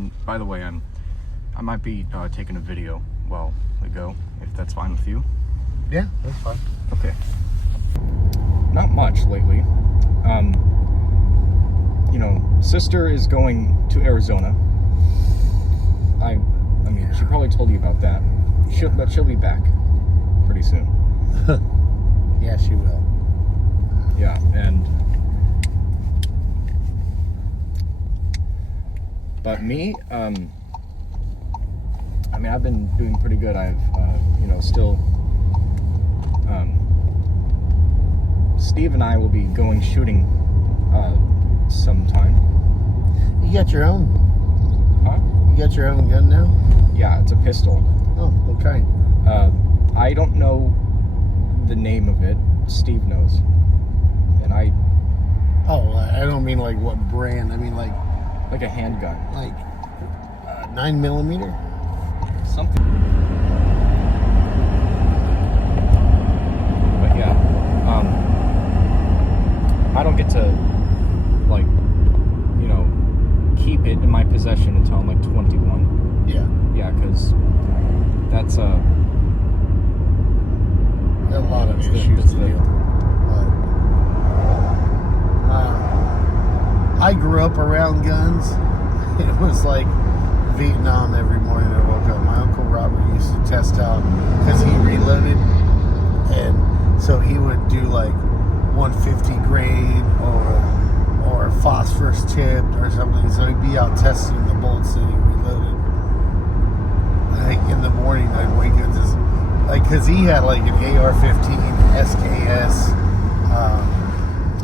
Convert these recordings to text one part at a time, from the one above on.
And by the way, I might be taking a video while we go, if that's fine with you. Yeah, that's fine. Okay. Not much lately. Sister is going to Arizona. I mean, she probably told you about that. But she'll be back pretty soon. Yeah, she will. Yeah, but me, I've been doing pretty good. I've, still, Steve and I will be going shooting, sometime. You got your own? Huh? You got your own gun now? Yeah, it's a pistol. Oh, what kind? I don't know the name of it. Steve knows. And I don't mean like what brand. I mean like a handgun. Like 9mm? Something. But yeah, I don't get to keep it in my possession until I'm 21. Yeah. Yeah, because that's a lot of issues that's to deal. I grew up around guns. It was like Vietnam every morning I woke up. My Uncle Robert used to test out because he reloaded, and so he would do 150 grade or phosphorus tipped or something. So he'd be out testing the bullets that he reloaded. In the morning I'd wake up just because he had an AR-15 SKS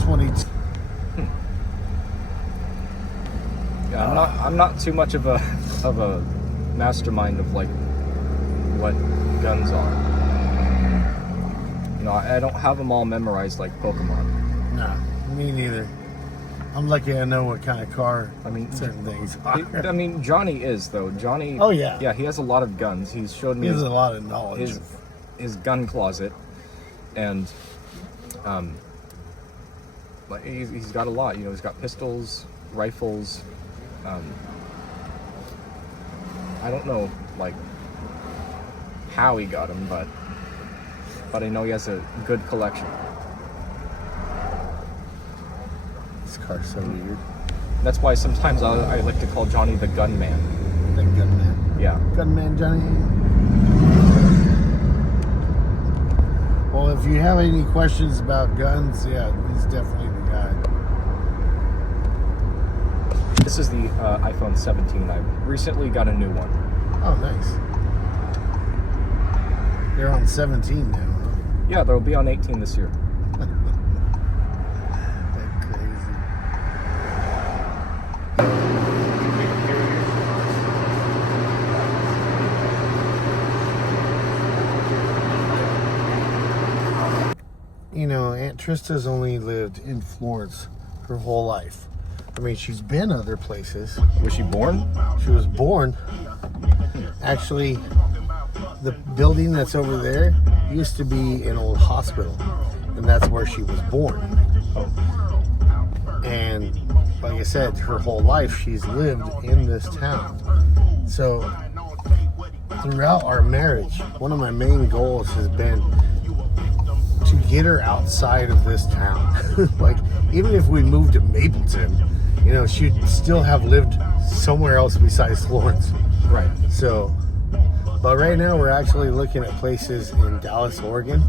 22. Yeah, I'm not too much of a mastermind of what guns are. I don't have them all memorized like Pokemon. No, me neither. I'm lucky I know what kind of car certain things are. Johnny is though. Johnny. Oh yeah. Yeah, he has a lot of guns. He's showed me. He has a lot of knowledge. His gun closet, and he's got a lot. He's got pistols, rifles. I don't know how he got them, but I know he has a good collection. This car's so weird. That's why sometimes I like to call Johnny the Gunman. The Gunman. Yeah. Gunman Johnny. Well, if you have any questions about guns, yeah, he's definitely the guy. This is the iPhone 17. I recently got a new one. Oh, nice. You're on 17 now, huh? Yeah, they'll be on 18 this year. That's crazy. Aunt Trista's only lived in Florence her whole life. She's been other places. Was she born? She was born. Actually, the building that's over there used to be an old hospital, and that's where she was born. Oh. And like I said, her whole life she's lived in this town. So throughout our marriage, one of my main goals has been to get her outside of this town. Even if we moved to Mapleton, she'd still have lived somewhere else besides Florence. Right. So, but right now we're actually looking at places in Dallas, Oregon.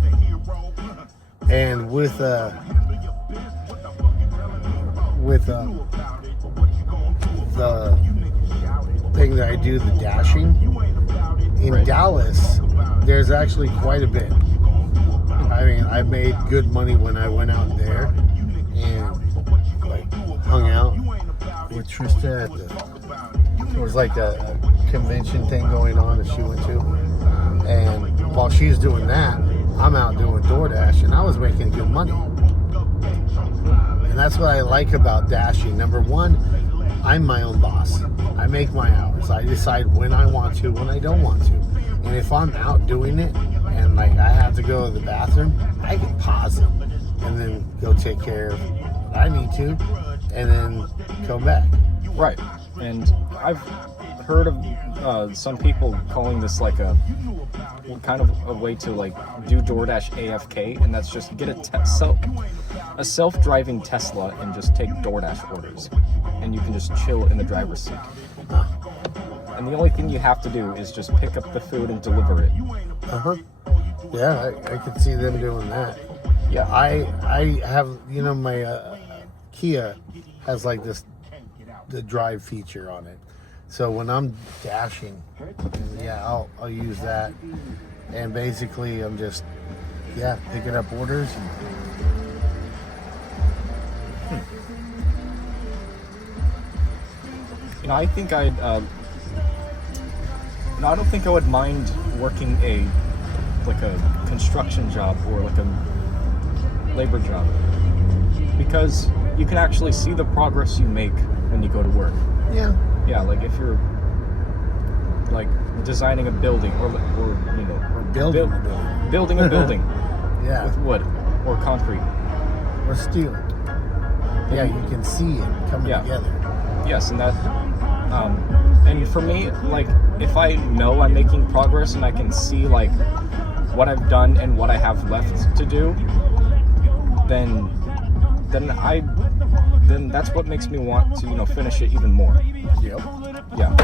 And with the thing that I do, the dashing, in Dallas, there's actually quite a bit. I made good money when I went out there and hung out with Trista. There was a convention thing going on that she went to, and while she's doing that, I'm out doing DoorDash, and I was making good money. And that's what I like about dashing. Number one, I'm my own boss. I make my hours. I decide when I want to, when I don't want to. And if I'm out doing it and I have to go to the bathroom, I can pause it and then go take care of what I need to and then come back. Right. And I've heard of some people calling this like a kind of a way to like do DoorDash AFK, and that's just get a self-driving Tesla and just take DoorDash orders, and you can just chill in the driver's seat. And the only thing you have to do is just pick up the food and deliver it. Yeah, I could see them doing that. Yeah. I have, my Kia has like the drive feature on it. So when I'm dashing, I'll use that. And basically I'm just, picking up orders. I think I don't think I would mind working a construction job or like a labor job, because you can actually see the progress you make when you go to work. Yeah, like if you're like designing a building or building a building yeah, with wood or concrete or steel. Yeah, you can see it coming together. Yes, and that and for me, like if I know I'm making progress and I can see like what I've done and what I have left to do, then that's what makes me want to finish it even more. Yep. Yeah.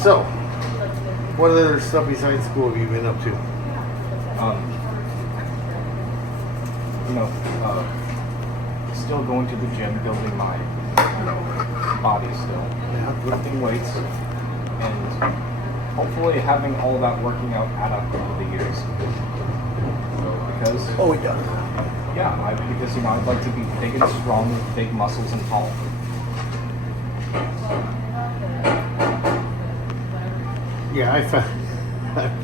So, what other stuff besides school have you been up to? Still going to the gym, building my body still, lifting weights, and hopefully having all that working out add up over the years. Because Oh, it does. because I'd like to be big and strong with big muscles and tall. Yeah, I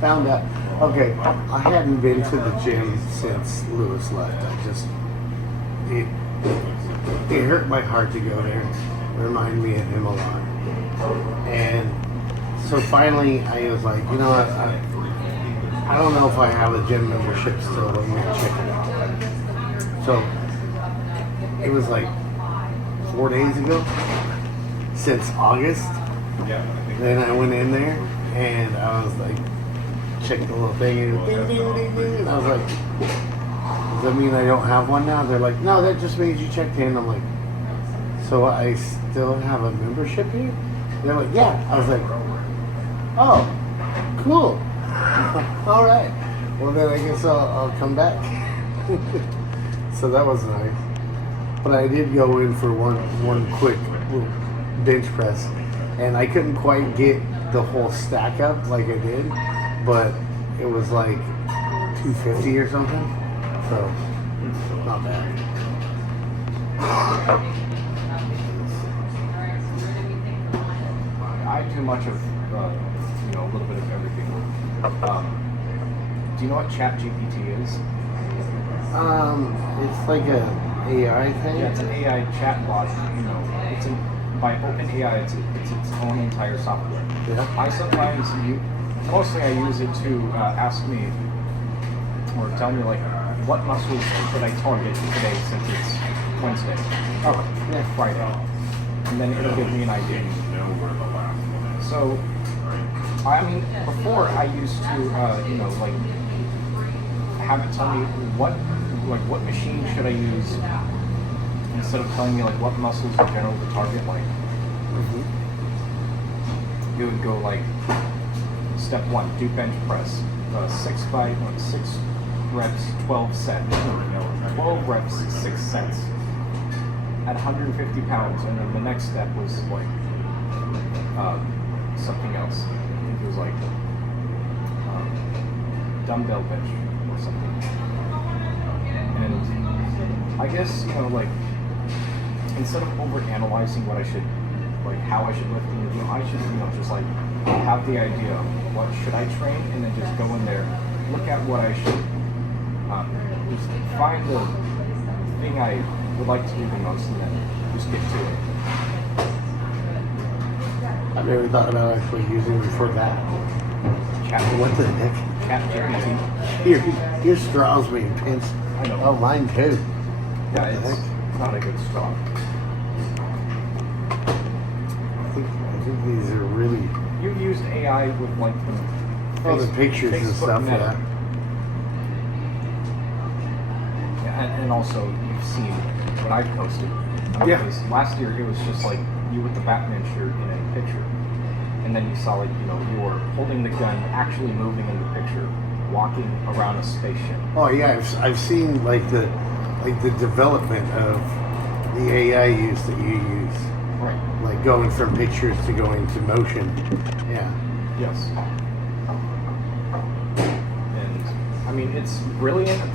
found out. Okay, I hadn't been to the gym since Lewis left. It hurt my heart to go there. Remind me of him a lot. And so finally, I was like, you know what? I don't know if I have a gym membership still. I'm gonna check it out. So it was like 4 days ago, since August. Then I went in there and I was like, checked the little thing and ding, ding, ding, ding. And I was like, that mean I don't have one now? They're like, no, that just means you checked in. I'm like, so I still have a membership here? They're like, yeah. I was like, oh, cool. All right. Well, then I guess I'll come back. So that was nice. But I did go in for one quick little bench press, and I couldn't quite get the whole stack up like I did, but it was like 250 or something. So not bad. I do much of, a little bit of everything. Do you know what ChatGPT is? It's like a AI thing. Yeah, it's an AI chatbot. It's by OpenAI. It's its own entire software. Yeah. Mostly I use it to ask me or tell me like what muscles should I target today since it's Wednesday. Oh, yeah, Friday. And then it'll give me an idea. So, I mean, before I used to, have it tell me what machine should I use instead of telling me like what muscles in general to target. Like, it would go like step 1, do bench press, 6 reps, 12 sets, 12 reps, 6 sets at 150 pounds, and then the next step was like something else. It was like dumbbell bench or something. And I guess, instead of overanalyzing what I should, how I should lift in the gym, I should, just have the idea of what should I train, and then just go in there, look at what I should, just find the thing I would like to do the most, and then just get to it. I've never thought about actually using it for that. What the heck? ChatGPT. Here's straws being pinched. I know. Oh, mine too. Yeah, it's not a good straw. I think these are really. You used AI with the pictures and Facebook stuff. Meta. Yeah, and also you've seen what I've posted. Yeah. Because last year it was just like you with the Batman shirt in a picture, and then you saw you were holding the gun, actually moving in the picture, walking around a spaceship. Oh yeah, I've seen the development of the AI use that you use. Right. Like going from pictures to going to motion. Yeah. Yes. And I mean, it's brilliant at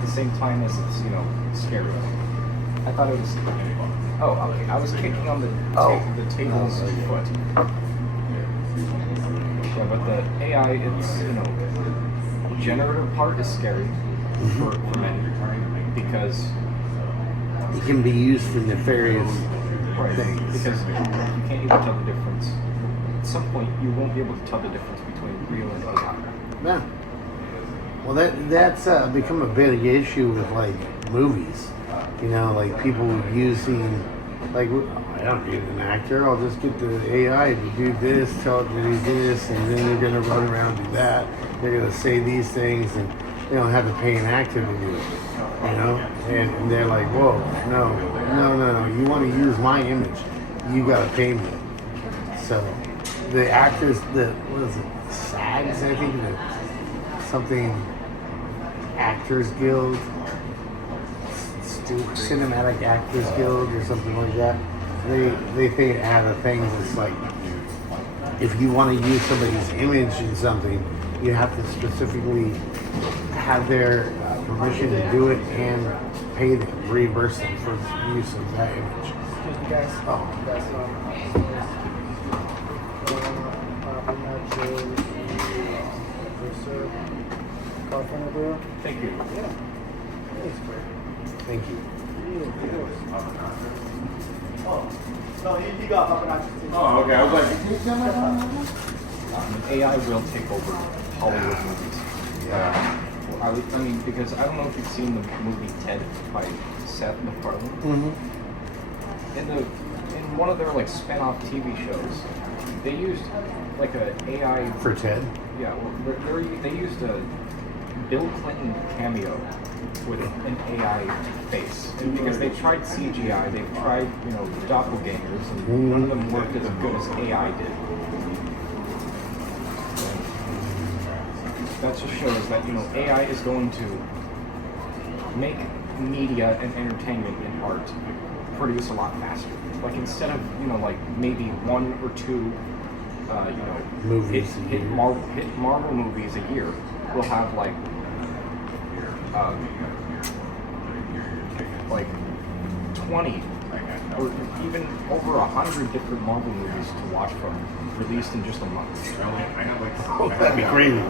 the same time as it's scary. I thought it was. Oh, okay. I was kicking on the table's foot. Yeah, but the AI, it's the generative part is scary for many because It can be used for nefarious things. Because you can't even tell the difference. At some point, you won't be able to tell the difference between real and AI. Yeah. Well, that's become a big issue with movies. People using I don't need an actor. I'll just get the AI to do this, tell it to do this, and then they're gonna run around and do that. They're gonna say these things, and they don't have to pay an actor to do it. And they're like, whoa, no. You want to use my image, you got to pay me. So the actors, what is it, SAGs, I think, something Actors Guild, Cinematic Actors Guild, or something like that. They think it had a thing that's like, if you want to use somebody's image in something, you have to specifically have their permission to do it and pay them, reimburse them for use of that image. Thank you guys. Oh. California Brew. Thank you. Yeah. Thanks, great. Thank you. Oh, no, he got paparazzi. Oh, okay. I was like, AI will take over Hollywood movies. Yeah. I mean, because I don't know if you've seen the movie Ted by Seth MacFarlane. Mm-hmm. In one of their spin-off TV shows, they used a AI For Ted? Yeah, well, they used a Bill Clinton cameo with an AI face. And because they've tried CGI, they've tried, doppelgangers, and none of them worked as good as AI did. And that just shows that, AI is going to make media and entertainment and art produce a lot faster. Like instead of, maybe one or two, Movies hit Marvel movies a year, we'll have like 20 or even over 100 different Marvel movies to watch from, released in just a month. Oh, that'd be crazy.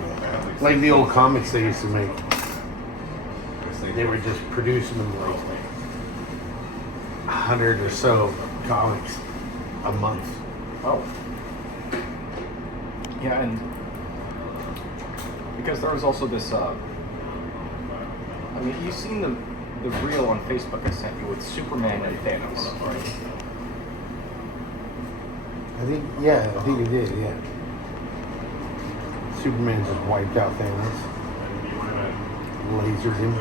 Like the old comics they used to make. They were just producing them like 100 or so comics a month. Oh. Yeah, and because there was also this, you've seen the reel on Facebook I sent you with Superman and Thanos, right? I think he did, yeah. Superman just wiped out Thanos. Lasered him.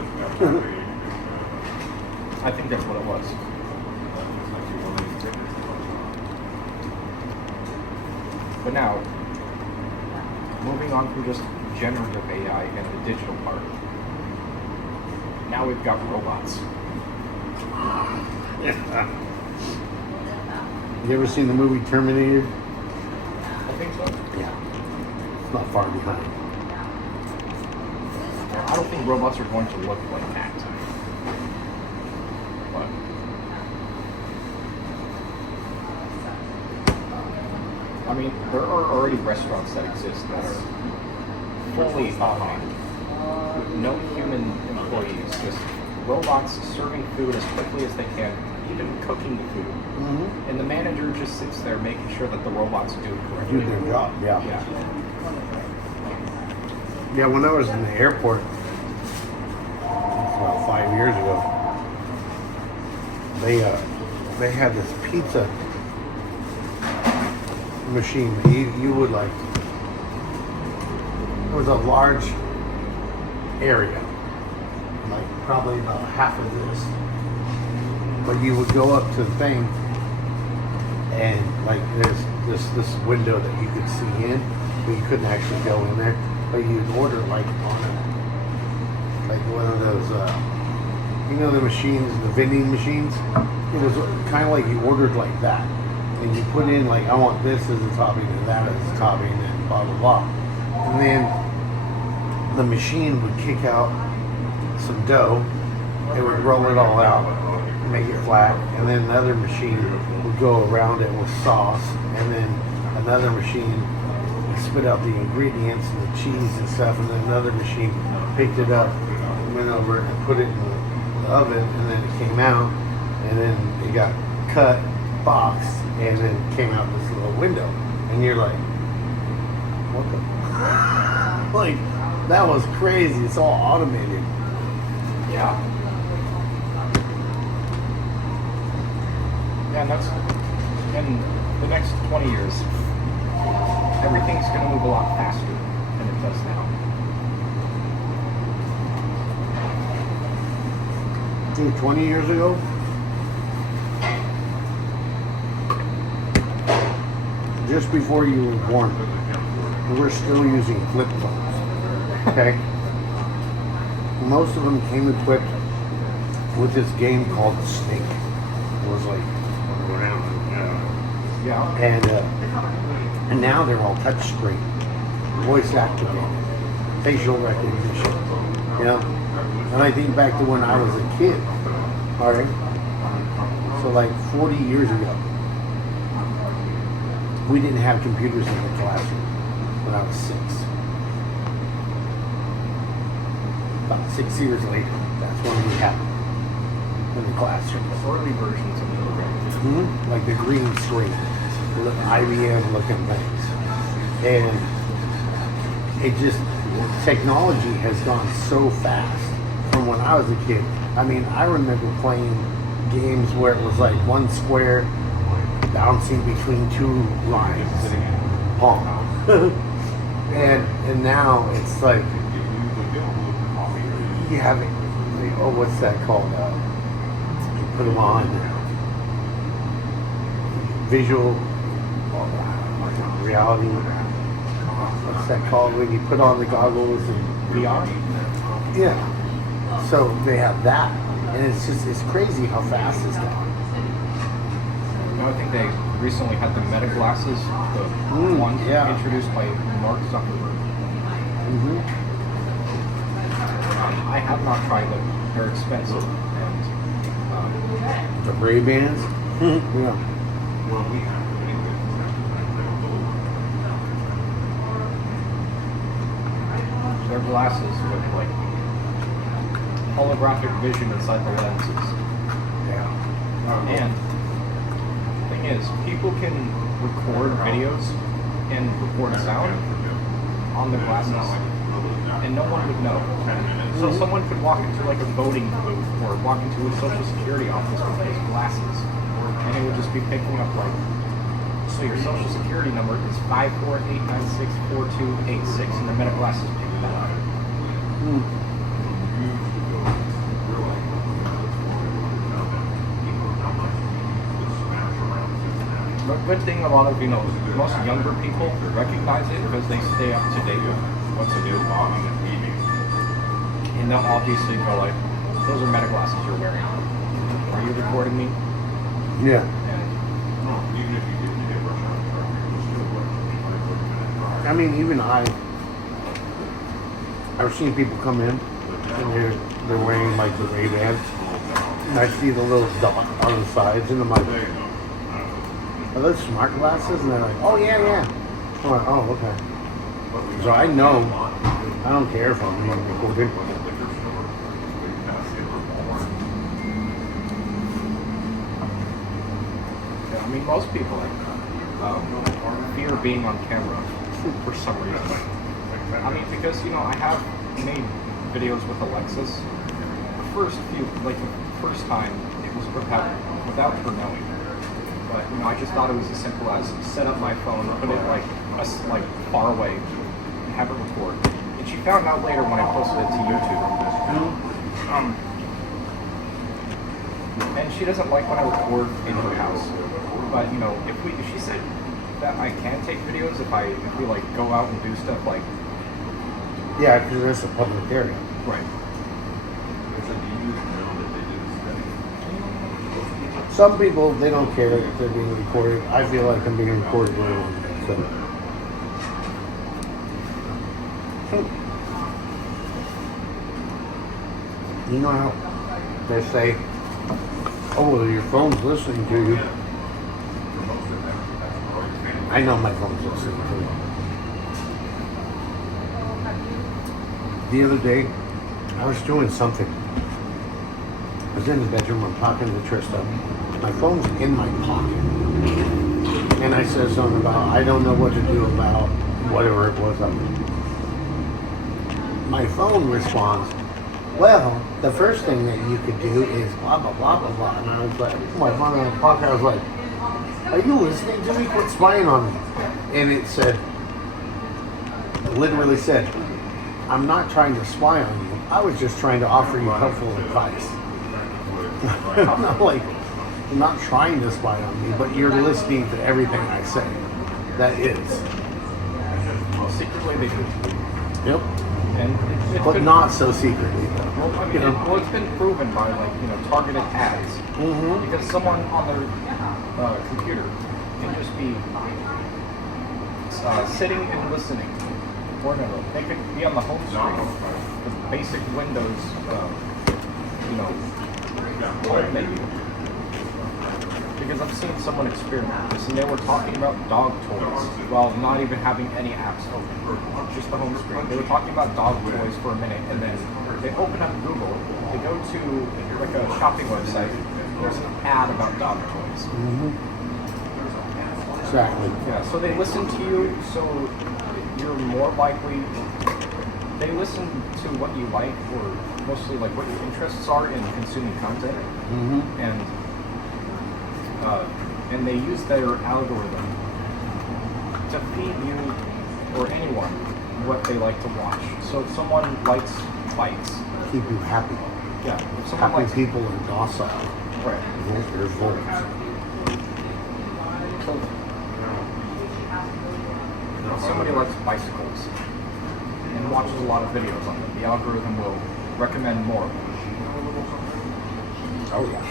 I think that's what it was. But now, moving on from just generative AI and the digital part, now we've got robots. You ever seen the movie Terminator? I think so. Yeah. It's not far behind. I don't think robots are going to look like that. But there are already restaurants that exist that are fully automated, with no human employees, just robots serving food as quickly as they can, even cooking the food. Mm-hmm. And the manager just sits there making sure that the robots do correctly. Do their job, yeah. Yeah. Yeah, when I was in the airport, about 5 years ago, they had this pizza machine that you would like. It was a large area, like probably about half of this. But you would go up to the thing, and like there's this window that you could see in, but you couldn't actually go in there. But you'd order like on like one of those, the machines, the vending machines. It was kind of like you ordered like that, and you put in like, I want this as a topping and that as a topping, and blah blah blah. And then the machine would kick out some dough. It would roll it all out, make it flat, and then another machine would go around it with sauce, and then another machine would spit out the ingredients and the cheese and stuff, and then another machine picked it up, went over and put it in the oven, and then it came out, and then it got cut, boxed, and then came out this little window, and you're like, what the? Like, that was crazy. It's all automated. Yeah. Yeah, and that's in the next 20 years, everything's going to move a lot faster than it does now. Dude, 20 years ago, just before you were born, we were still using flip phones. Okay? Most of them came equipped with this game called Snake. It was like around, Yeah. and now they're all touch screen, voice activated, facial recognition. And I think back to when I was a kid. All right. So like 40 years ago, we didn't have computers in the classroom when I was 6. About 6 years later, that's when we had them in the classroom. Early versions of programs. Mm-hmm. Like the green screen, the IBM looking things. And it just, technology has gone so fast from when I was a kid. I mean, I remember playing games where it was like one square bouncing between 2 lines, Pong. and now it's like you have it. Oh, what's that called? You put them on. Visual reality. What's that called when you put on the goggles and VR? yeah. So they have that, and it's crazy how fast it's gone. I think they recently had the Meta glasses, the ones yeah. introduced by Mark Zuckerberg. Mm-hmm. I have not tried them. They're expensive, and The Ray-Bans. Yeah. they're glasses with like holographic vision inside the lenses. Yeah. And the thing is, people can record videos and record sound on the glasses, and no one would know. So someone could walk into like a voting booth or walk into a social security office with those glasses, and it would just be picking up like, so your social security number is 548964286, and the Meta glasses pick that up. The good thing, a lot of, most younger people recognize it because they stay up to date with what to do. And they'll obviously go like, those are Meta glasses you're wearing. Are you recording me? Yeah. And I mean, even I've seen people come in and they're wearing like the Ray-Bans, and I see the little dot on the sides, and I'm like, are those smart glasses? And they're like, oh yeah, yeah. I'm like, oh okay. So I know, I don't care if I'm being recorded. yeah, I mean, most people fear being on camera for some reason. I mean, because, I have made videos with Alexis. The first time, it was without her knowing. But, I just thought it was as simple as set up my phone, put it like far away, and have it record. And she found out later when I posted it to YouTube. And she doesn't like when I record in her house. But, if she said that I can take videos if we like go out and do stuff like. Yeah, because that's a public area. Right. Some people, they don't care if they're being recorded. I feel like I'm being recorded anyway. So. You know how they say, oh, well, your phone's listening to you. I know my phone's listening to me. The other day, I was doing something. I was in the bedroom, I'm talking to Trista. My phone's in my pocket. And I said something about, I don't know what to do about whatever it was. My phone responds, well, the first thing that you could do is blah, blah, blah, blah, blah. And I was like, my phone in my pocket, I was like, are you listening to me? Quit spying on me. And it said, literally said, I'm not trying to spy on you. I was just trying to offer you helpful advice. I'm not like, I'm not trying to spy on me, but you're listening to everything I say. That is. Well, secretly they do. Yep. And it's But been, not so secretly, though. Well, I mean, it's been proven by targeted ads. Mm-hmm. Because someone on their computer can just be sitting and listening. Or no, they could be on the home screen, the basic Windows, menu. Because I've seen someone experiment with this, and they were talking about dog toys while not even having any apps open, just the home screen. They were talking about dog toys for a minute, and then they open up Google, they go to like a shopping website, there's an ad about dog toys. Mm-hmm. Exactly. Yeah, so they listen to you, so you're more likely, they listen to what you like, or mostly like what your interests are in consuming content, Mm-hmm. and they use their algorithm to feed you or anyone what they like to watch. So if someone likes bites. keep you happy. Yeah. If someone Happy likes, people are docile. right. They're volts. So, if somebody likes bicycles and watches a lot of videos on them, the algorithm will recommend more of them. Oh yeah.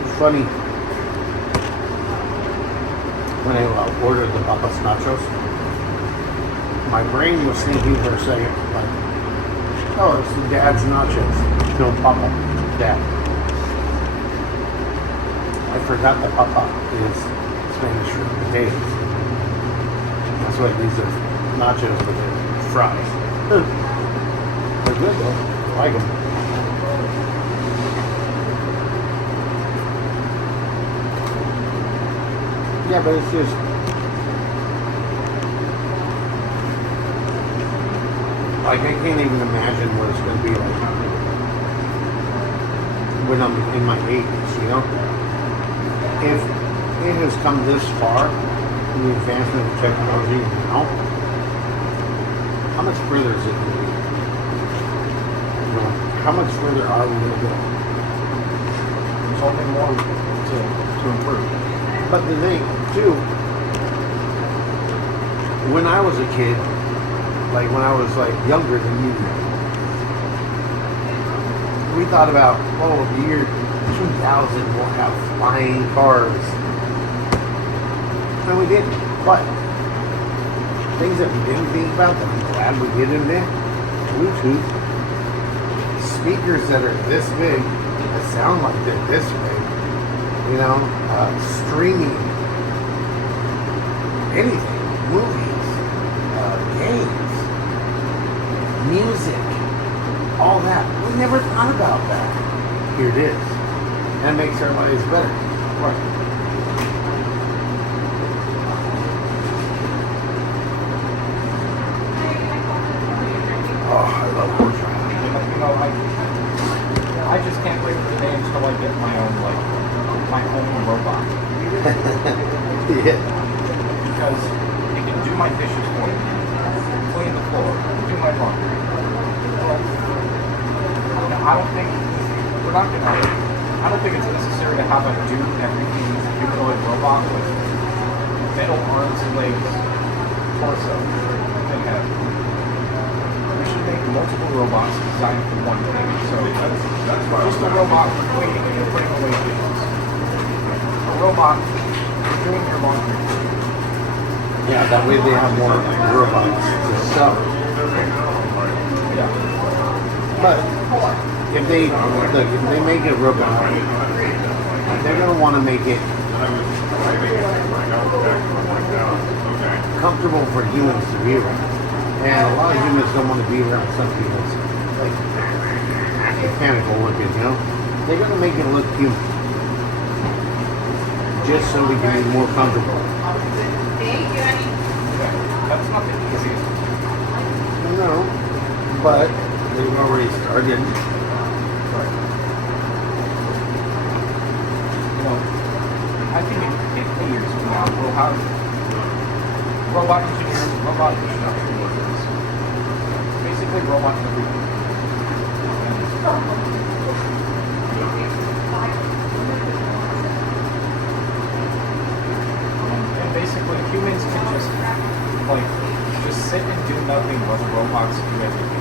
It's funny. When I ordered the Papas Nachos, my brain was thinking for a second, like, oh, it's the dad's nachos. No, Papa, dad. I forgot that Papa is Spanish for potatoes. That's why these are nachos, but they're fries. They're good though. I like them. Yeah, but it's just like I can't even imagine what it's going to be like when I'm in my 80s, you know? If it has come this far in the advancement of technology now, how much further is it going to be? You know, how much further are we going to go? There's only more to improve. But the thing, too, when I was a kid, like when I was like younger than you, we thought about, oh, the year 2000 we'll have flying cars. And we didn't. But things that we didn't think about that I'm glad we did invent, Bluetooth, speakers that are this big, that sound like they're this big, you know, streaming, anything, movies, games, music, all that. We never thought about that. Here it is. And it makes our lives better. Right. Oh, I love horse riding. You know, I just can't wait for the day until I get my own, like, my own robot. Yeah. Because it can do my dishes for me, clean the floor, do my laundry. I don't think we're not gonna. I don't think it's necessary to have a do everything humanoid robot with metal arms, legs, torso, and head. We should make multiple robots designed for one thing. So just a robot for cleaning and putting away dishes. A robot for doing your laundry. Yeah, that way they have more robots to sell. Yeah. But if they look, if they make a robot, they're gonna want to make it comfortable for humans to be around. And a lot of humans don't want to be around something that's like mechanical looking, you know? They're gonna make it look human. Just so we can be more comfortable. That's not the easiest. No, but they've already started. Right. You know, I think in 50 years from now, we'll have robot engineers, robot construction workers. Basically, robot everything. And basically, humans can just sit and do nothing while the robots do everything.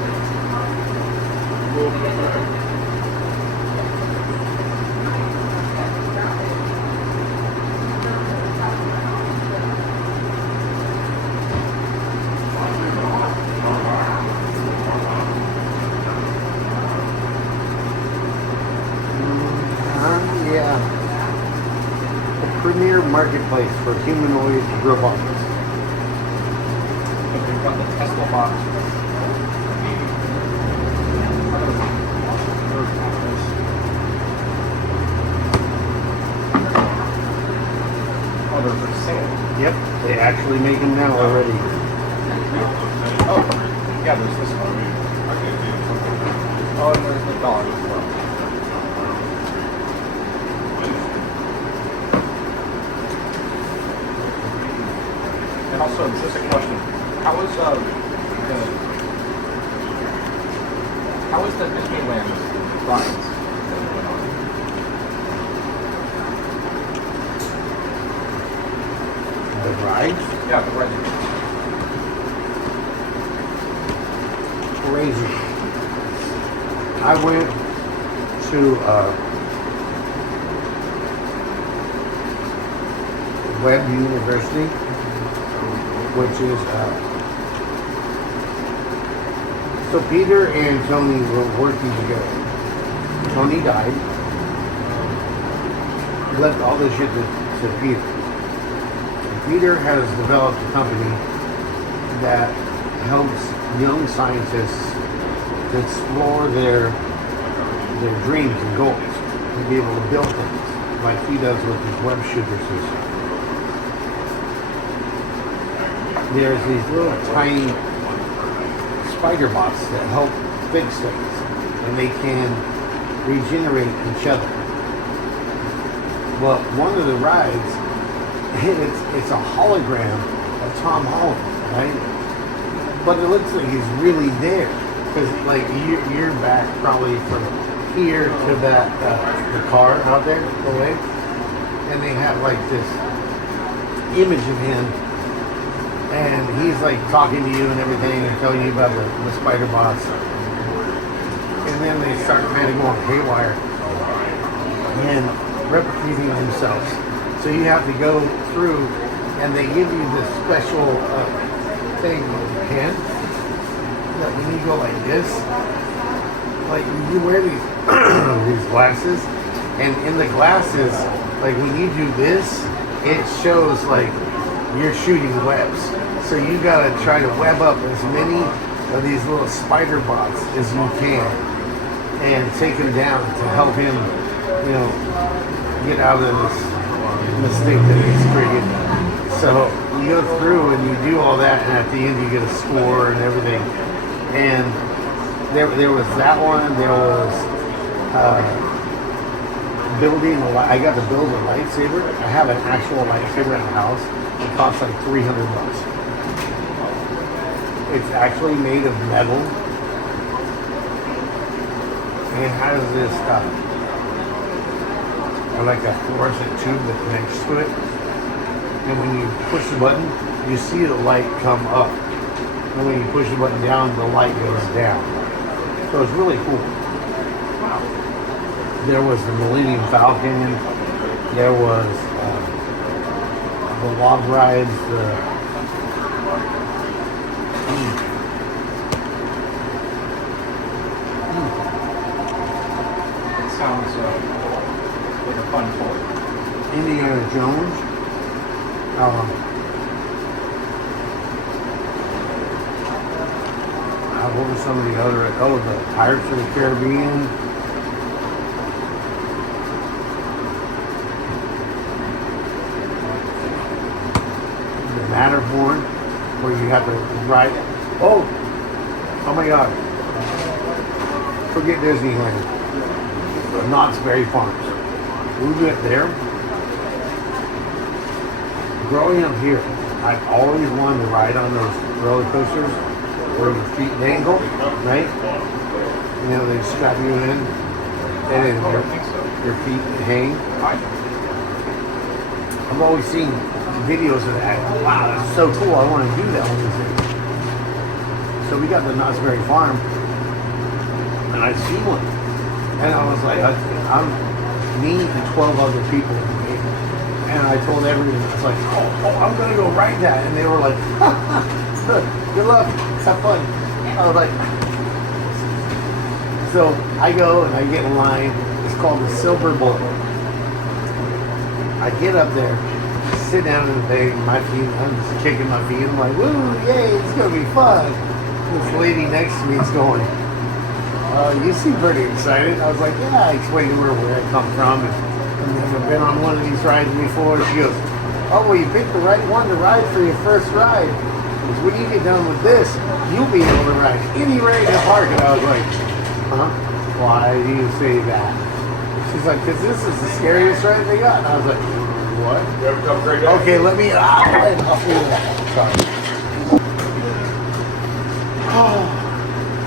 Yeah. The premier marketplace for humanoid robots. But we've got the Tesla bot. Oh, they're for sale. Yep, they actually make them now already. Oh, yeah, there's this one. Oh, and there's the dog as well. just a question. How is the Disneyland rides? The rides? Yeah, the rides. Crazy. I went to Webb University, which is so Peter and Tony were working together. Tony died, left all this shit to Peter. And Peter has developed a company that helps young scientists to explore their dreams and goals, to be able to build things like he does with his web shooter system. There's these little tiny spider bots that help fix things, and they can regenerate each other. Well, one of the rides, it's a hologram of Tom Holland, right? But it looks like he's really there, because like you're back probably from here to that the car out there, the way, and they have like this image of him. And he's like talking to you and everything and telling you about the spider bots. And then they start kind of going haywire and replicating themselves. So you have to go through and they give you this special thing with the pen that when you go like this, like you wear these these glasses, and in the glasses, like when you do this, it shows like you're shooting webs. So you gotta try to web up as many of these little spider bots as you can and take him down to help him, you know, get out of this mistake that he's created. So you go through and you do all that, and at the end you get a score and everything. And there was that one. There was building. I got to build a lightsaber. I have an actual lightsaber in the house. It costs like $300. It's actually made of metal. And it has this like a fluorescent tube that connects to it. And when you push the button, you see the light come up. And when you push the button down, the light goes down. So it's really cool. There was the Millennium Falcon. There was the log rides. It sounds like a fun tour. Indiana Jones. What were some of the other? Oh, the Pirates of the Caribbean. The Matterhorn, where you have to ride. Oh my God. Forget Disneyland. Knott's Berry Farms. We went there. Growing up here, I've always wanted to ride on those roller coasters where your feet dangle, right? You know, they strap you in, and then your feet hang. I've always seen videos of that. Wow, that's so cool. I want to do that one. So we got the Knott's Berry Farm, and I see one. And I was like, I'm me and 12 other people. And I told everyone, I was like, oh, I'm going to go ride that. And they were like, good luck, have fun. I was like, so I go and I get in line. It's called the Silver Bullet. I get up there, sit down in the thing, my feet, I'm just kicking my feet. I'm like, woo, yay, it's going to be fun. This lady next to me is going, you seem pretty excited. I was like, yeah, I explained to her where I come from. And I've been on one of these rides before. She goes, oh, well, you picked the right one to ride for your first ride. Because when you get done with this, you'll be able to ride any ride in the park. And I was like, huh? Why do you say that? She's like, because this is the scariest ride they got. And I was like, What? You have a couple great days. Okay, let me. I'll figure that out. Sorry. Oh,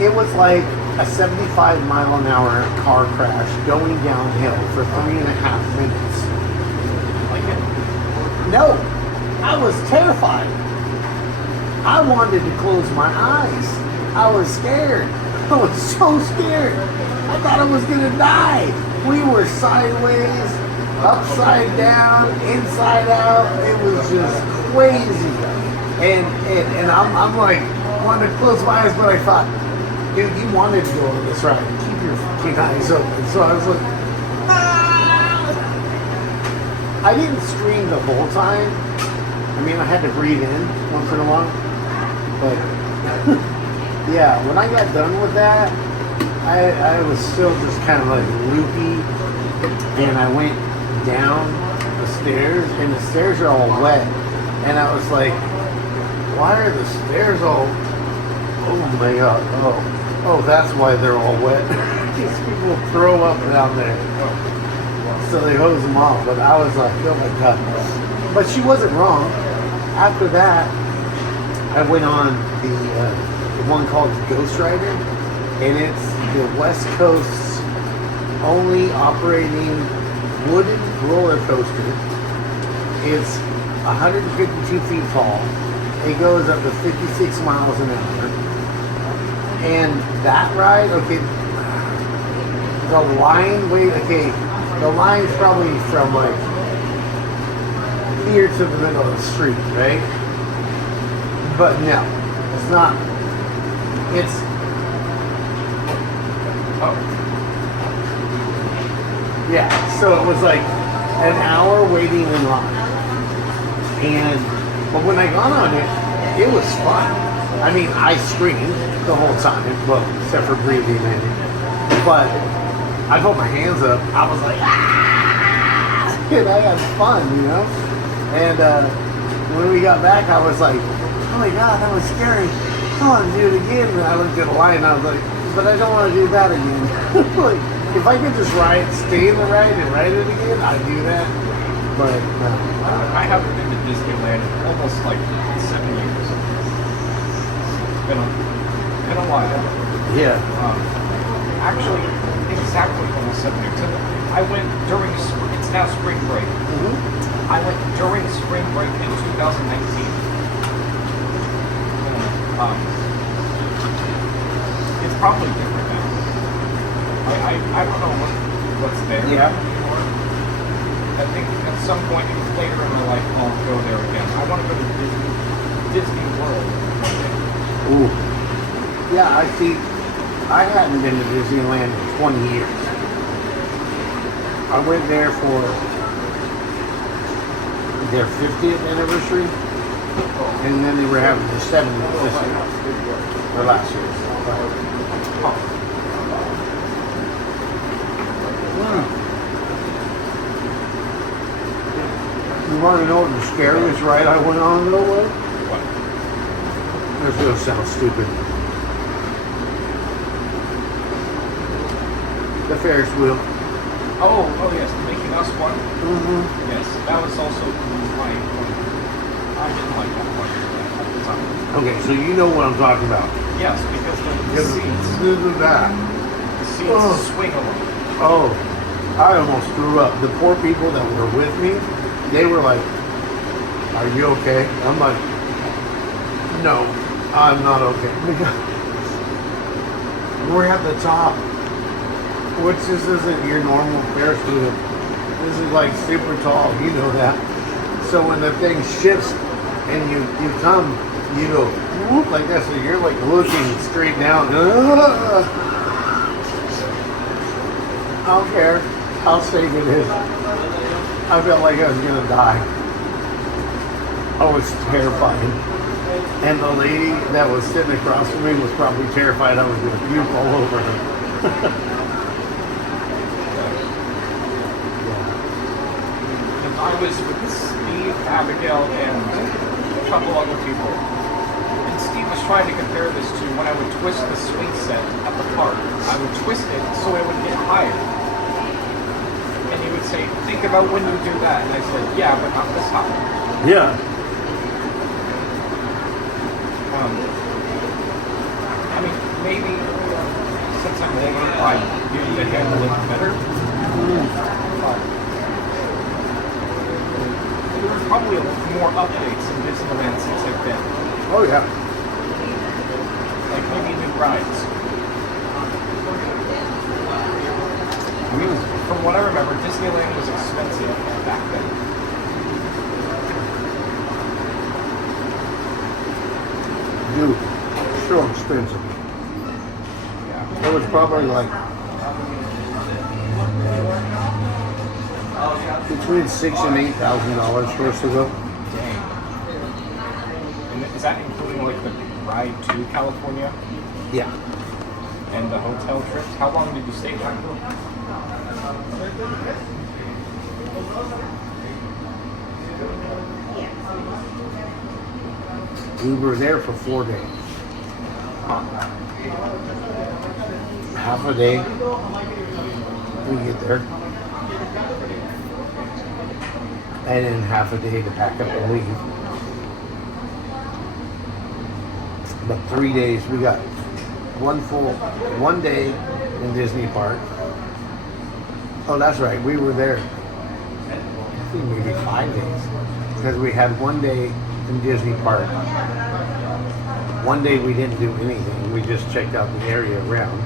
it was like a 75-mile-an-hour car crash going downhill for 3.5 minutes. Like it? No, I was terrified. I wanted to close my eyes. I was scared. I was so scared. I thought I was gonna die. We were sideways, upside down, inside out. It was just crazy. And I'm like, wanted to close my eyes, but I thought, dude, you wanted to go on this ride. Keep your fucking eyes open. So I was like, ah! I didn't scream the whole time. I mean, I had to breathe in once in a while. But yeah, when I got done with that, I was still just kind of like loopy. And I went down the stairs, and the stairs are all wet. And I was like, why are the stairs all... Oh my god, oh, that's why they're all wet. These people throw up down there. So they hose them off. But I was like, oh my god. But she wasn't wrong. After that, I went on the one called Ghost Rider. And it's the West Coast's only operating wooden roller coaster. It's 152 feet tall. It goes up to 56 miles an hour. And that ride, okay, the line, the line's probably from like here to the middle of the street, right? But no, it's not. It's, yeah, so it was like an hour waiting in line. But when I got on it, it was fun. I mean, I screamed the whole time, well, except for breathing in. But I put my hands up. I was like, ah! And I had fun, you know? And when we got back, I was like, oh my god, that was scary. I want to do it again. And I looked at the line and I was like, but I don't want to do that again. Like, if I could just stay in the ride and ride it again, I'd do that. But I haven't been to Disneyland in almost like 7 years. It's been a while. yeah. Actually, exactly almost 7 years. I went during it's now spring break. Mm-hmm. I went during spring break in 2019. It's probably different now. I don't know what's there Yeah. anymore. I think at some point later in my life I'll go there again. I want to go to Disney World one day. Ooh. Yeah, I see. I hadn't been to Disneyland in 20 years. I went there for their 50th anniversary, and then they were having their 70th this year, or last year. You want to know what the scariest ride I went on though was? What? This will sound stupid. The Ferris wheel. Oh yes, Making Us One. Mm-hmm. Yes, that was also my. I didn't like that one at the time. Okay, so you know what I'm talking about. Yes, because the seats This is that. swing a lot. Oh, I almost threw up. The poor people that were with me, they were like, "Are you okay?" I'm like, "No, I'm not okay." We're at the top, which this isn't your normal Ferris wheel. This is like super tall. You know that. So when the thing shifts and you come, you go whoop like this, so you're like looking straight down. I don't care how safe it is. I felt like I was gonna die. I was terrified. And the lady that was sitting across from me was probably terrified I was gonna puke all over her. I was with Steve, Abigail, and a couple other people. And Steve was trying to compare this to when I would twist the swing set at the park. I would twist it so it would get higher. And he would say, think about when you do that. And I said, yeah, but not this high. Yeah. I mean, maybe since I'm older, I use the handle it better. There's probably more updates in Disneyland since I've been. Oh yeah. Like maybe new rides. I mean, from what I remember, Disneyland was expensive back then. Dude, so expensive. Yeah. It was probably like between $6,000 and $8,000 for us to go. Dang. And is that including like the ride to California Yeah. and the hotel trips? How long did you stay there? We were there for 4 days. Half a day we get there. And then half a day to pack up and leave. But 3 days, we got one day in Disney Park. Oh, that's right, we were there I think maybe 5 days. Because we had 1 day in Disney Park. 1 day we didn't do anything, we just checked out the area around.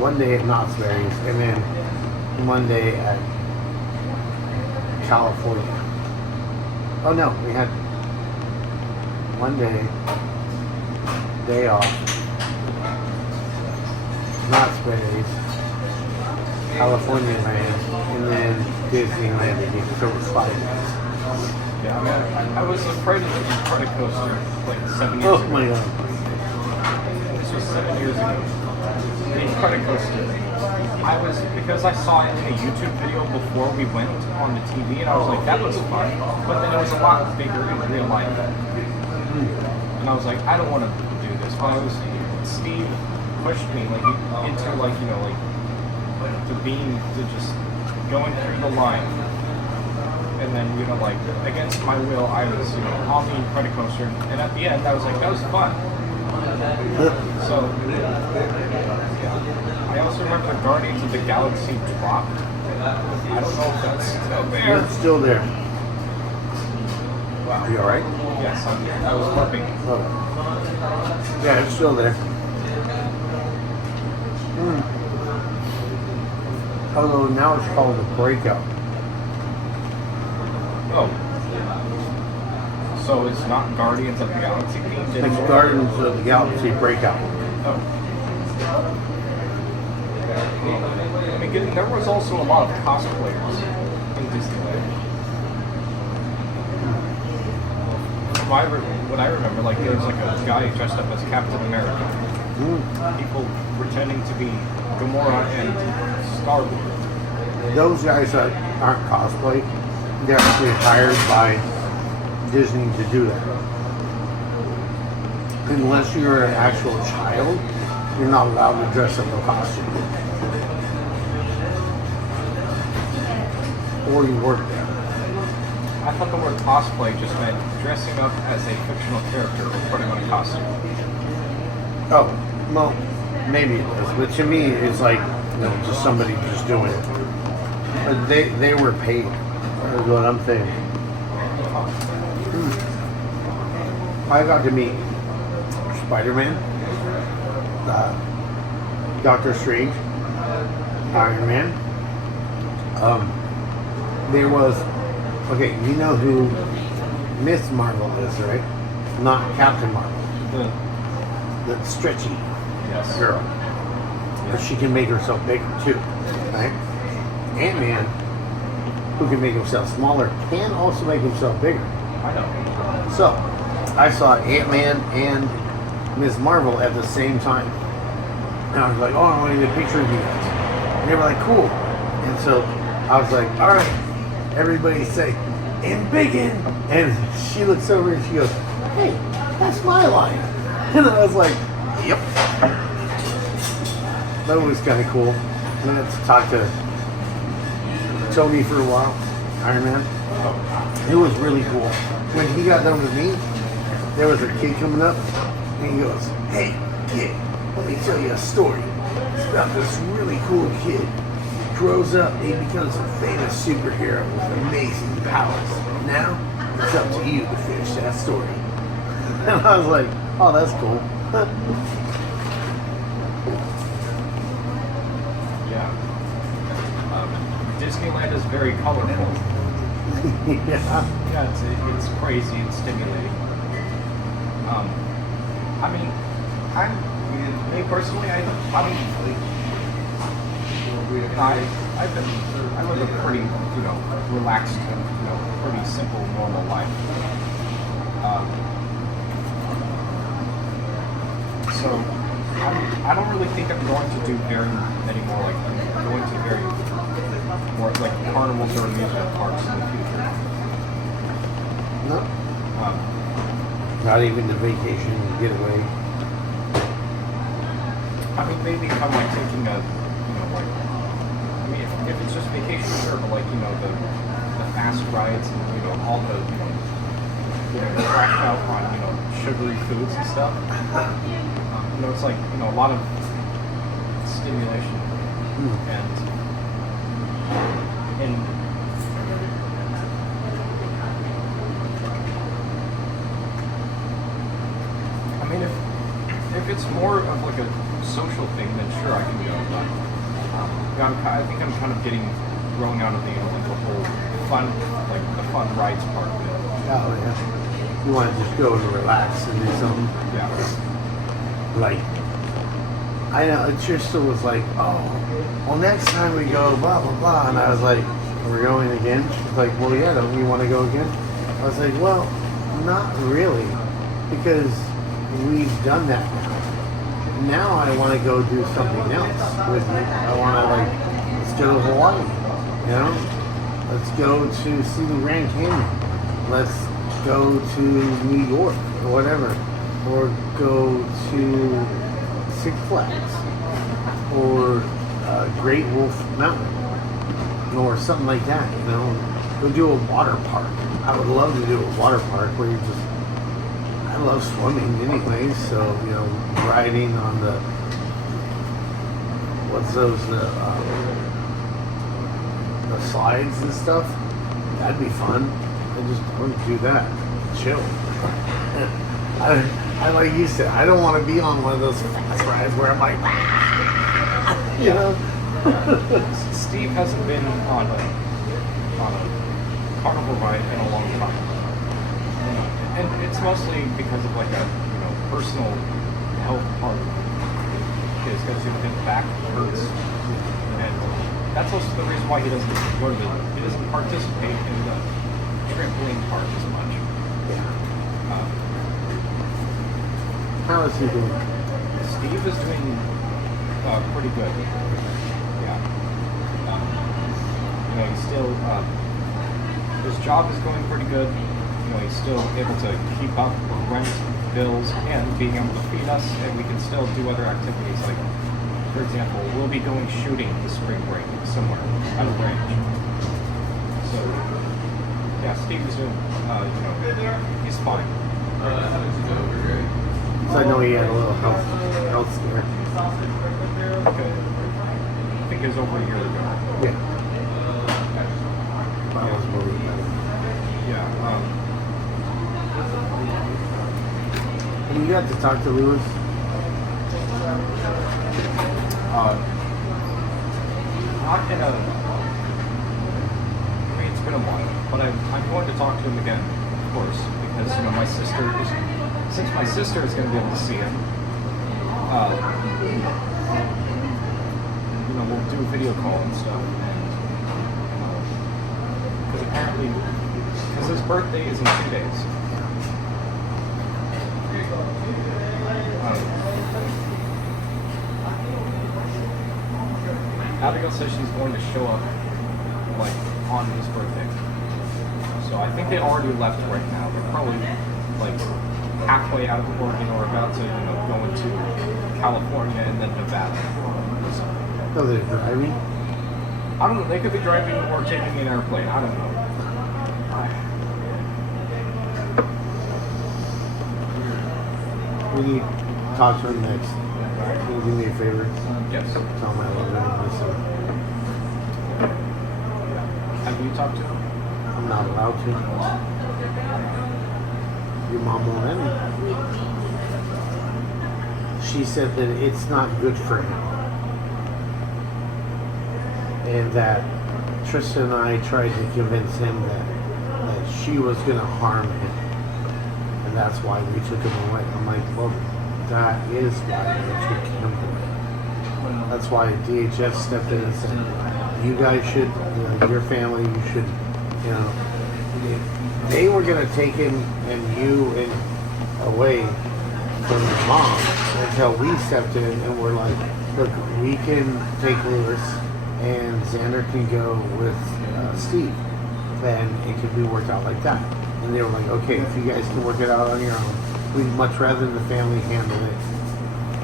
1 day at Knott's Berries, and then 1 day at California. Oh no, we had 1 day off. Knott's Berries, California Land, and then Disneyland again. So it was 5 days. Yeah, I mean, I was afraid of the Incredicoaster like 7 years Oh ago. my god. This was 7 years ago. The Incredicoaster. Because I saw it in a YouTube video before we went on the TV, and I was like, that looks fun. But then it was a lot bigger in real life. And I was like, I don't want to do this. But Steve pushed me like into like, you know, like to just going through the line. And then, you know, like against my will, I was, you know, on the Incredicoaster. And at the end, I was like, that was fun. So, I also remember the Guardians of the Galaxy drop. I don't know if that's still there. It's still there. Wow. You alright? Yes, I was hoping. Oh. Yeah, it's still there. Although now it's called the Breakout. Oh. So it's not Guardians of the Galaxy themed It's anymore? Guardians of the Galaxy Breakout. Oh. I mean, there was also a lot of cosplayers in Disneyland. From what I remember, like there was like a guy dressed up as Captain America. People pretending to be Gamora and Star-Lord. Those guys that aren't cosplay, they're actually hired by Disney to do that. Unless you're an actual child, you're not allowed to dress up in costume. Or you work there. I thought the word cosplay just meant dressing up as a fictional character or putting on a costume. Oh, well, maybe it is. But to me, it's like, you know, just somebody just doing it. But they were paid. That's what I'm saying. I got to meet Spider-Man, Doctor Strange, Iron Man. There was, okay, you know who Miss Marvel is, right? Not Captain Marvel. The stretchy Yes. girl. But she can make herself bigger too, right? Ant-Man, who can make himself smaller, can also make himself bigger. I know. So, I saw Ant-Man and Ms. Marvel at the same time. And I was like, oh, I want to get a picture of you guys. And they were like, cool. And so, I was like, all right, everybody say, and Biggin. And she looks over and she goes, hey, that's my line. And I was like, yep. That was kind of cool. And then to talk to Tony for a while, Iron Man. It was really cool. When he got done with me, there was a kid coming up, and he goes, "Hey, kid, let me tell you a story. It's about this really cool kid. He grows up, and he becomes a famous superhero with amazing powers. Now, it's up to you to finish that story." And I was like, "Oh, that's cool." Yeah. Disneyland is very colorful. Yeah. Yeah, it's crazy and stimulating. I mean, me personally, I live a pretty, relaxed, pretty simple, normal life. So I don't really think I'm going to do very many more. Like I'm going to very more like carnivals or amusement parks in the future. No. Um, Not even the vacation getaway. I mean, maybe if I'm like taking a, if it's just vacation, sure, but like, the fast rides and, all the, crash out on, sugary foods and stuff. It's like, a lot of stimulation and I mean, if it's more of like a social thing, then sure, I can go. But I think I'm kind of growing out of the whole fun, like the fun rides part of it. Oh yeah. You want to just go and relax and do something. Yeah. Like, I know Trista was like, "Oh, well, next time we go, blah blah blah," and I was like, "We're going again?" She's like, "Well, yeah, don't you want to go again?" I was like, "Well, not really, because we've done that now. Now I want to go do something else with you. I want to let's go to Hawaii, let's go to see the Grand Canyon. Let's go to New York or whatever, or go to Six Flags or Great Wolf Mountain or something like that. Go do a water park. I would love to do a water park where you just." I love swimming anyways, so, riding on the, what's those, the slides and stuff, that'd be fun. I just want to do that, chill. I like you said, I don't want to be on one of those fast rides where I'm like, Steve hasn't been on a carnival ride in a long time. And it's mostly because of like a personal health part is because his back hurts, and that's also the reason why he doesn't participate in the trampoline park as much. Yeah. How is he doing? Steve is doing pretty good. Yeah. He's still his job is going pretty good. He's still able to keep up with rent, bills, and being able to feed us, and we can still do other activities. Like, for example, we'll be going shooting this spring break somewhere at a range. So, yeah, Steve is doing, he's fine. So I know he had a little health scare. Okay. I think it was over a year ago. Yeah. I was worried about it. Yeah. You got to talk to Lewis? Not in a. I mean, it's been a while, but I'm going to talk to him again, of course, because since my sister is going to be able to see him, we'll do a video call and stuff, because his birthday is in 2 days. Abigail says she's going to show up on his birthday. So I think they already left right now. They're probably halfway out of Oregon or about to go into California and then Nevada. Oh, they're driving? I don't know. They could be driving or taking an airplane. I don't know. We need to talk to him next. Can you do me a favor? Yes. Tell him I love him and miss him. Have you talked to him? I'm not allowed to. Your mom won't let me. She said that it's not good for him. And that Tristan and I tried to convince him that she was going to harm him. And that's why we took him away. I'm like, well, that is why we took him away. That's why DHS stepped in and said, you guys should, your family, you should, they were going to take him and you away from your mom until we stepped in and we're like, look, we can take Lewis and Xander can go with Steve. Then it could be worked out like that. And they were like, okay, if you guys can work it out on your own, we'd much rather the family handle it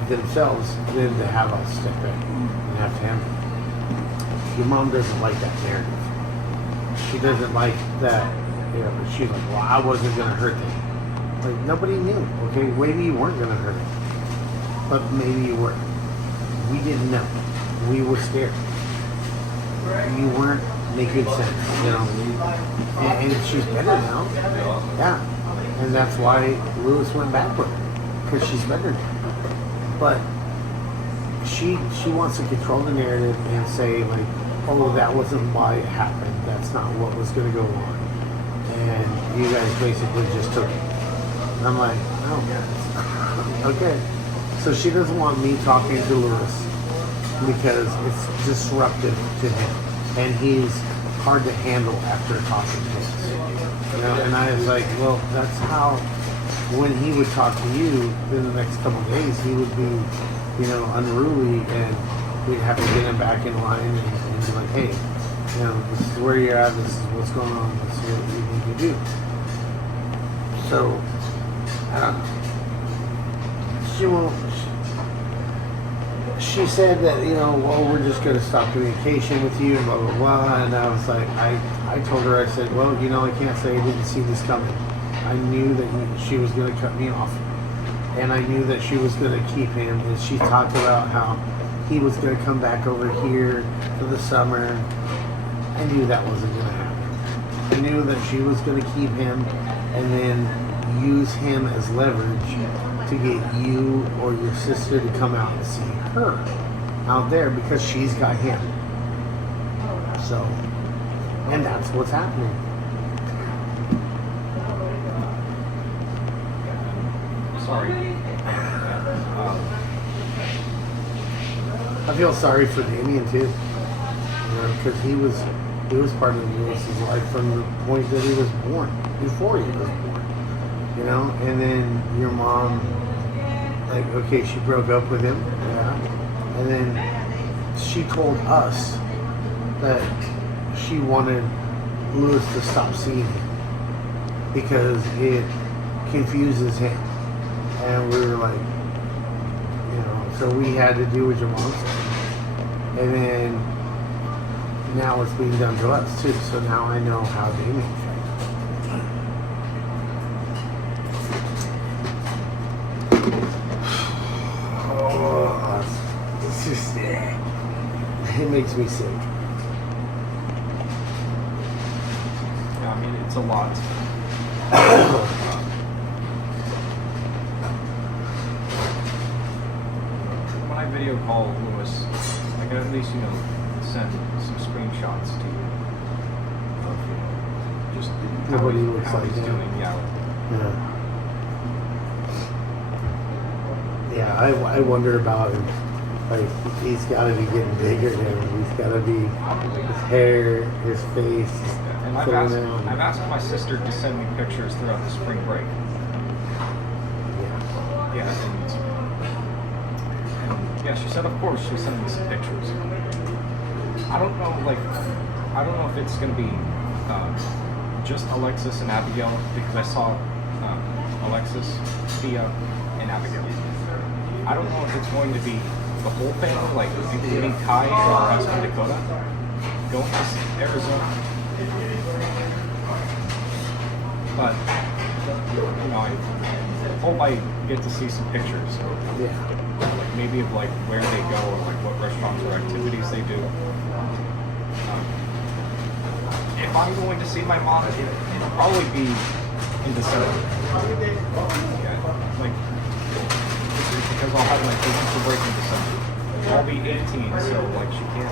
themselves than to have us step in and have to handle it. Your mom doesn't like that narrative. She doesn't like that, she's like, well, I wasn't going to hurt them. Like, nobody knew, okay? Maybe you weren't going to hurt them. But maybe you were. We didn't know. We were scared. You weren't making sense, and she's better now. Yeah. And that's why Lewis went back with her, because she's better now. But she wants to control the narrative and say, like, oh, that wasn't why it happened. That's not what was going to go on. And you guys basically just took it. And I'm like, no. Okay. So she doesn't want me talking to Lewis because it's disruptive to him. And he's hard to handle after talking to us. And I was like, well, that's how, when he would talk to you in the next couple of days, he would be, unruly, and we'd have to get him back in line and be like, hey, this is where you're at, this is what's going on, this is what you need to do. So, she won't. She said that, well, we're just going to stop communication with you and blah, blah, blah. And I was like, I told her, I said, well, I can't say I didn't see this coming. I knew that she was going to cut me off. And I knew that she was going to keep him. And she talked about how he was going to come back over here for the summer. I knew that wasn't going to happen. I knew that she was going to keep him and then use him as leverage to get you or your sister to come out and see her out there because she's got him. So, and that's what's happening. Sorry. I feel sorry for Damien too, because he was part of Lewis's life from the point that he was born, before he was born, and then your mom, like, okay, she broke up with him, yeah, and then she told us that she wanted Lewis to stop seeing him because it confuses him, and we were like, so we had to do what your mom said, and then now it's being done to us too, so now I know how Damien feels. It's just, it makes me sick. Yeah, I mean, it's a lot. When I video call Lewis, I can at least, send some screenshots to you of, just What he looks how like, he's yeah. doing. Yeah, I wonder about him. Like, he's got to be getting bigger now. He's got to be, his hair, his face. And I've asked my sister to send me pictures throughout the spring break. Yeah. And yeah, she said, of course, she'll send me some pictures. I don't know if it's going to be just Alexis and Abigail, because I saw Alexis, Thea, and Abigail. I don't know if it's going to be the whole thing, like including Kai and her husband Dakota, going to Arizona. But I hope I get to see some pictures. Yeah. Like maybe of like where they go or like what restaurants or activities they do. If I'm going to see my mom, it'll probably be in December. Yeah, like because I'll have my Christmas break in December. I'll be 18, so like she can't.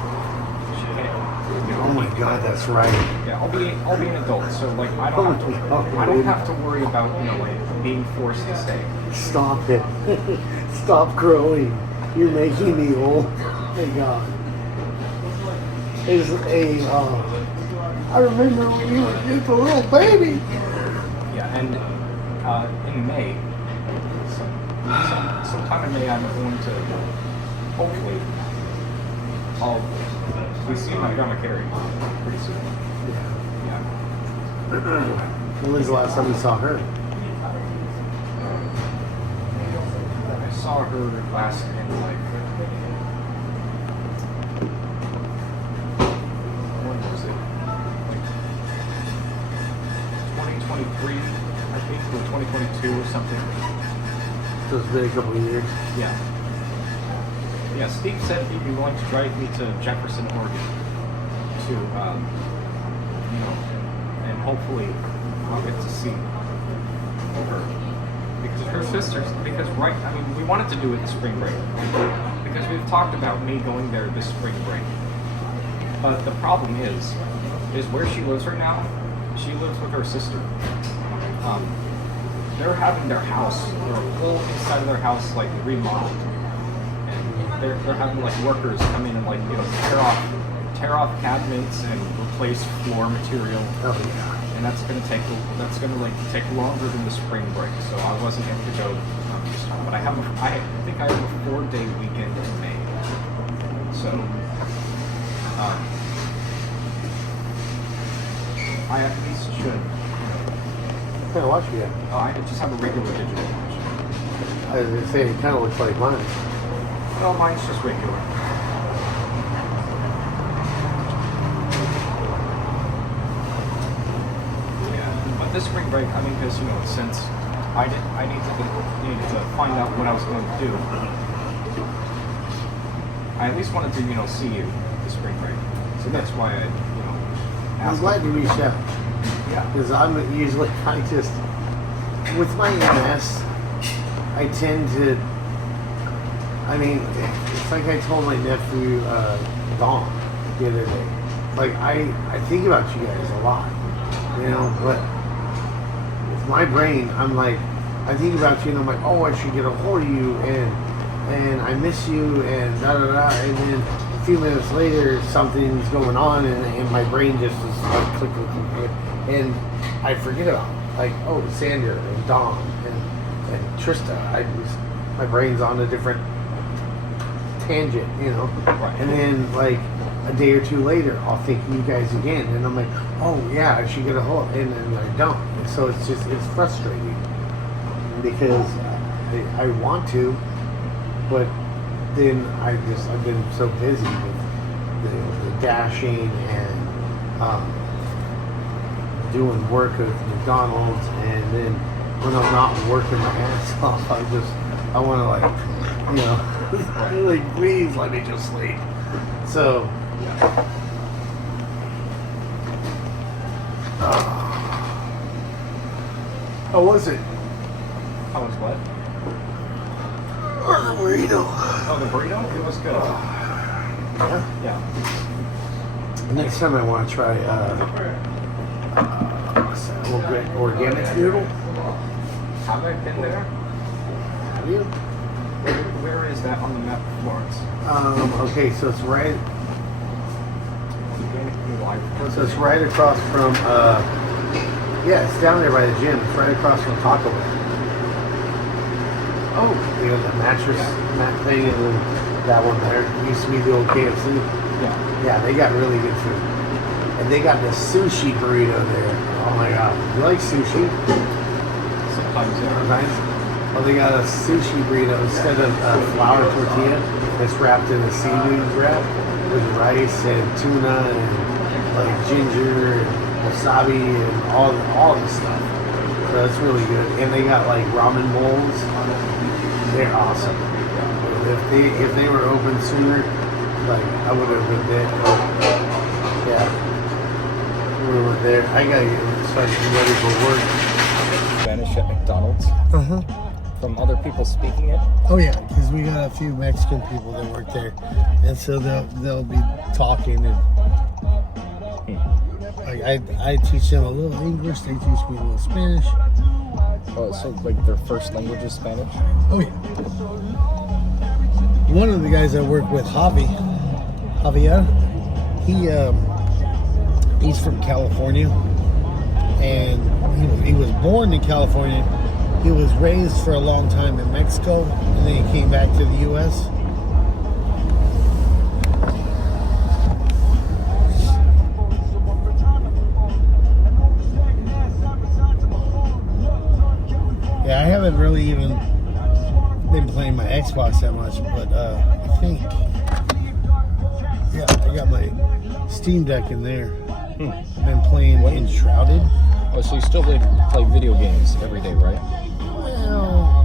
Oh my God, that's right. Yeah, I'll be an adult, so like I don't have to worry about like being forced to stay. Stop it. Stop growing. You're making me old. My God. I remember when you were just a little baby. Yeah, and in May, sometime in May, I'm going to hopefully I'll be seeing my grandma Carrie pretty soon. Yeah. When was the last time you saw her? I saw her last in like when was it? Like 2023, I think, or 2022 or something. So it's been a couple of years. Yeah. Yeah, Steve said he'd be willing to drive me to Jefferson, Oregon, to, and hopefully I'll get to see her. Because her sisters, we wanted to do it in spring break. Because we've talked about me going there this spring break. But the problem is where she lives right now, she lives with her sister. They're having their house, their whole inside of their house, like, remodeled. They're having like workers come in and like tear off cabinets and replace floor material. Oh yeah. And that's gonna take longer than the spring break. So I wasn't able to go this time. But I think I have a 4-day weekend in May. So I at least should. What kind of watch you have? I just have a regular digital watch. I was gonna say it kind of looks like mine. No, mine's just regular. Yeah, but this spring break, because since I needed to find out what I was going to do, I at least wanted to see you this spring break. So that's why I I'm asked. glad you reached out. Yeah. Because with my MS, I tend to, it's like I told my nephew, Don, the other day. Like, I think about you guys a lot, but with my brain, I'm like, I think about you and I'm like, oh, I should get a hold of you and I miss you and da-da-da. And then a few minutes later, something's going on and my brain just is like click. And I forget about it. Like, oh, Sandra and Dawn and Trista. My brain's on a different tangent, Right. And then like a day or two later, I'll think of you guys again, and I'm like, oh yeah, I should get a hold, and then I don't. And so it's frustrating because I want to, but then I've been so busy with the dashing and doing work at McDonald's, and then when I'm not working my ass off, I want to like, please let me just sleep. So, how was it? How was what? The burrito. Oh, the burrito? It was good. Yeah. Yeah. Next time I want to try what's that, a little bit organic noodle. Have I been there? Have you? Where is that on the map of Florence? Okay, so it's right. Organic noodle. I've heard So of it's it. right across from. Yeah, it's down there by the gym. It's right across from Taco Bell. Oh, The mattress mat thing, and then that one there used to be the old KFC. yeah. Yeah, they got really good food. And they got the sushi burrito there. Oh my god. You like sushi? Sometimes, yeah. Sometimes? Well, they got a sushi burrito instead of a flour tortilla. It's wrapped in a seaweed wrap with rice and tuna and like ginger and wasabi and all this stuff. So it's really good. And they got like ramen bowls. They're awesome. If they were open sooner, like I would have been there. Yeah, we were there. I gotta start getting ready for work. Spanish at McDonald's from other people speaking it. Oh yeah, because we got a few Mexican people that work there, and so they'll be talking and like I teach them a little English, they teach me a little Spanish. Oh, so like their first language is Spanish? Oh yeah. One of the guys I work with, Javier, he's from California, and he was born in California. He was raised for a long time in Mexico, and then he came back to the U.S. Yeah, I haven't really even been playing my Xbox that much, but I think, yeah, I got my Steam Deck in there. I've been playing Enshrouded. Oh, so you still play video games every day, right? Well,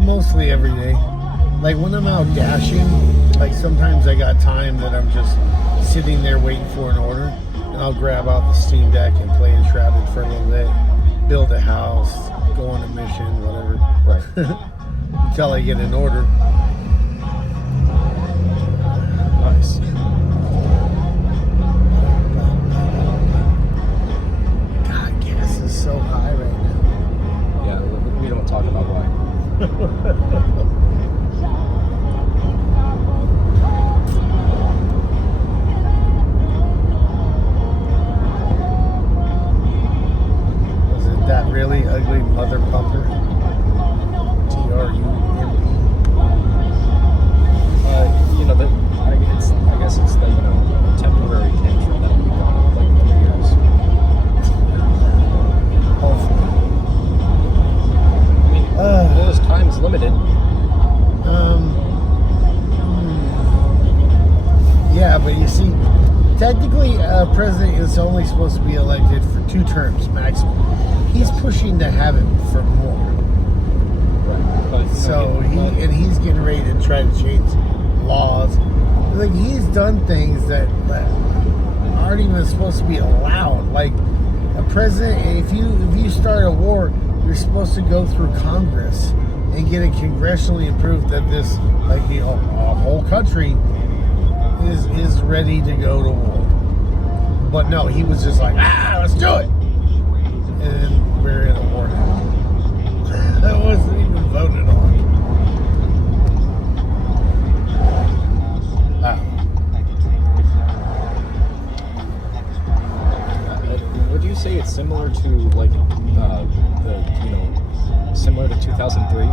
mostly every day. Like when I'm out dashing, like sometimes I got time that I'm just sitting there waiting for an order, and I'll grab out the Steam Deck and play Enshrouded for a little bit, build a house, go on a mission, whatever. Right. Until I get an order. Nice. God, gas is so high right now. Yeah, we don't talk about why. Was it that really ugly mother pumper? TRUMP. You know, I guess it's the temporary tantrum that we've gone like 3 years. Hopefully. I mean, Laura's time is limited. Yeah, but you see, technically, a president is only supposed to be elected for 2 terms maximum. He's pushing to have it for more. Right. But, So he's getting ready to try to change laws. Like he's done things that aren't even supposed to be allowed. Like a president, if you start a war, you're supposed to go through Congress and get it congressionally approved that this, like a whole country is ready to go to war. But no, he was just like, let's do it. And then we're in a war now. That wasn't even voted on. Would you say it's similar to like similar to 2003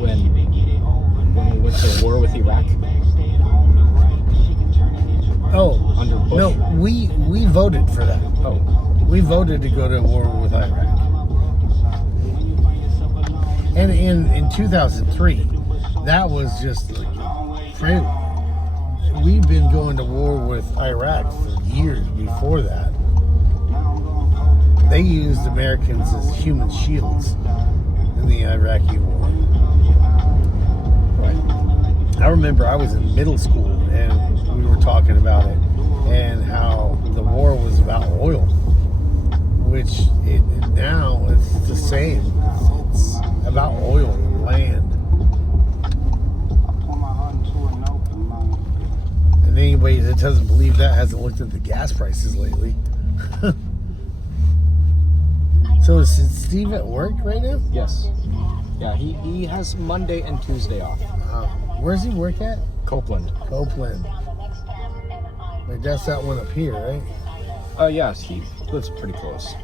when we went to war with Iraq? Oh, Under Bush? no, we voted for that. Oh, We voted to go to war with Iraq. And in 2003, that was just like crazy. We've been going to war with Iraq for years before that. They used Americans as human shields in the Iraqi war. right. I remember I was in middle school and we were talking about it and how the war was about oil, which now it's the same. It's about oil and land. And anybody that doesn't believe that hasn't looked at the gas prices lately. So is Steve at work right now? Yes. Yeah, he has Monday and Tuesday off. Where's he work at? Copeland. Copeland. Like that's that one up here, right? Yes, he lives pretty close.